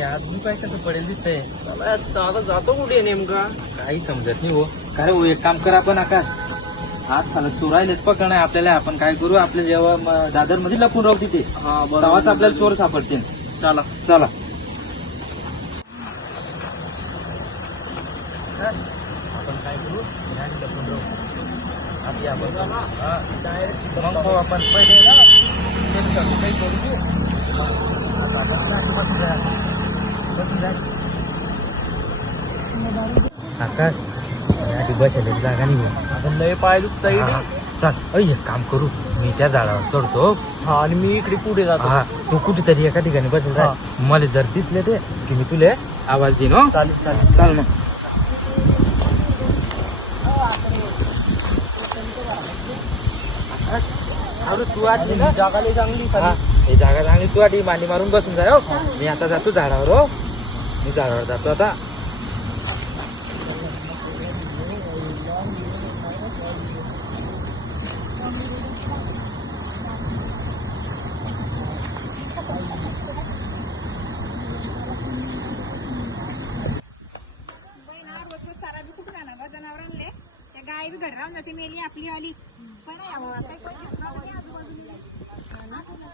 आज मी काय कसं पडेल दिसतंय. मला आता जातो कुठे नेमका काही समजत नाही हो. काय हो, एक काम करा आपण आकाश, आज साला चोरायलेच पकडणार आपल्याला. आपण काय करू, आपल्या जेव्हा दादर मध्ये लपून राहू तिथे, हा तेव्हाच आपल्याला चोर सापडतील. चला चला. आपण काय करू, गाडी लपून राहू. आधी आपण मग हो, आपण पहिले ना तेल टाकू, काही करू देऊ. आकाश आधी बसायला जागा नाही हो. आपण लय पाय दुखता चल एक काम करू, मी त्या झाडावर चढतो. हा आणि मी इकडे पुढे जातो. हा, तू कुठेतरी एका ठिकाणी बसेल राह. मला जर दिसले ते की मी तुला आवाज देईन. हो चालेल चालेल. चाल मग. अरे तू आधी ना जागा लय चांगली हा, ही जागा चांगली. तू आधी मांडी मारून बसून जाय. हो मी आता जातो झाडावर. हो मी झाडावर जातो आता. गाय बी घड राहून जाते मेली आपली आली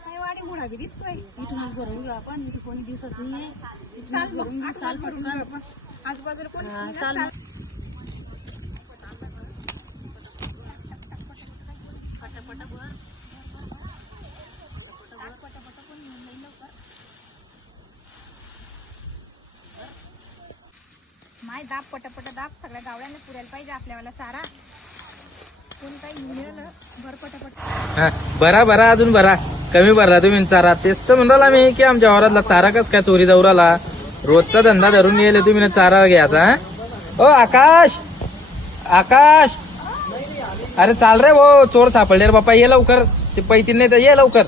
काय वाडी मुळा बी दिसतोय. इथूनच भरून घेऊ आपण, इथे कोणी दिसत नाही. चाल भरून घेऊ, चाल भरून घेऊ आपण. आजूबाजूला कोणी चाल. माय दाब पटापट दाब, सगळ्या गावड्यांना पुरायला पाहिजे आपल्याला सारा. कोणी काही मिळालं भर पटापट. बरा बरा अजून बरा कमी भरला तुम्ही चारा. तेच तर म्हणाला मी की आमच्या वावरातला चारा कस काय चोरी जाऊ राहिला. रोजचा धंदा धरून येले तुम्ही ना चारा घ्यायचा. ओ आकाश, आकाश, अरे चाल रे भाऊ, चोर सापडले रे बाप्पा. ये लवकर, ते पैतीन नाही तर ये लवकर.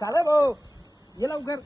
चालेल भाऊ, ये लवकर.